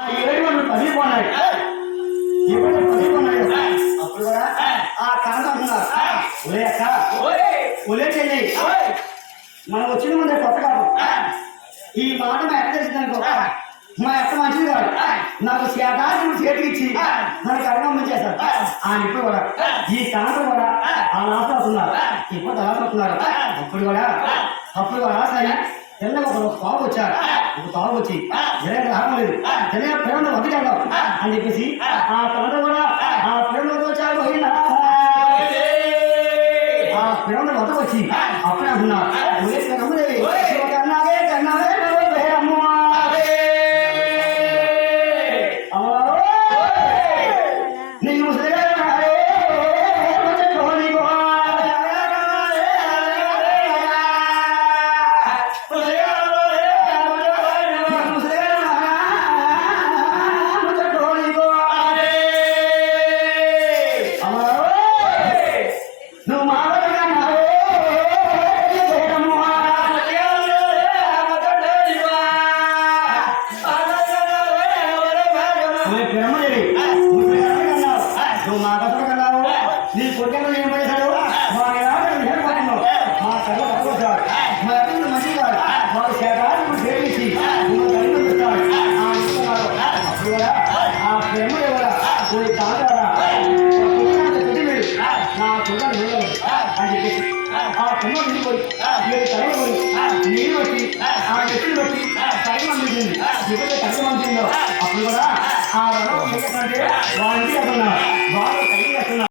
ఏడు పదిపోన్నాడు ఇప్పుడు పదిపోన్నాడు అప్పుడు కూడా ఆ కాంత అంటున్నారు ఒలే అక్క ఒలే చెల్లి మనం వచ్చిన ముందే కొత్త కాదు ఈ మాట మా ఎక్క తెలిసిందనుకో మా ఎక్క మంచిది కాదు నాకు చేతాడు చేతికి ఇచ్చి మనకి అడగమ్మ చేశారు ఆయన ఇప్పుడు కూడా ఈ కాంత కూడా ఆ నాశనం అవుతున్నారు ఇప్పుడు తలాడుతున్నారు అప్పుడు కూడా సరే చిన్న ఒక తాగు వచ్చారు ఒక తాగు వచ్చి జనం రావడం లేదు జనం పిల్లలు వదిలేద్దాం అని చెప్పేసి ఆ తర్వాత కూడా ఆ పిల్లలు వచ్చారు ఆ పిల్లలు వద్ద వచ్చి అప్పుడే అంటున్నారు నీ కొడుకు ఏం పడేశాడు మా మా కళ్ళ పట్టుకొచ్చాడు మా ఎక్కడ మంచి కాదు మాకు చేతాడు చేయించి తల్లి పెడతాడు అప్పుడు కూడా ఆ ప్రేమ ఎవరా కొన్ని తాగారా నా కొడుకు అని చెప్పేసి ఆ ప్రేమ నిండిపోయి మీరు తల్లి నీళ్ళు బట్టి ఆ వ్యక్తిని బట్టి తల్లి మందింది ఎప్పుడైతే తల్లి మందిందో అప్పుడు కూడా ఆ రణం ఏం చెప్పంటే వాళ్ళ ఇంటికి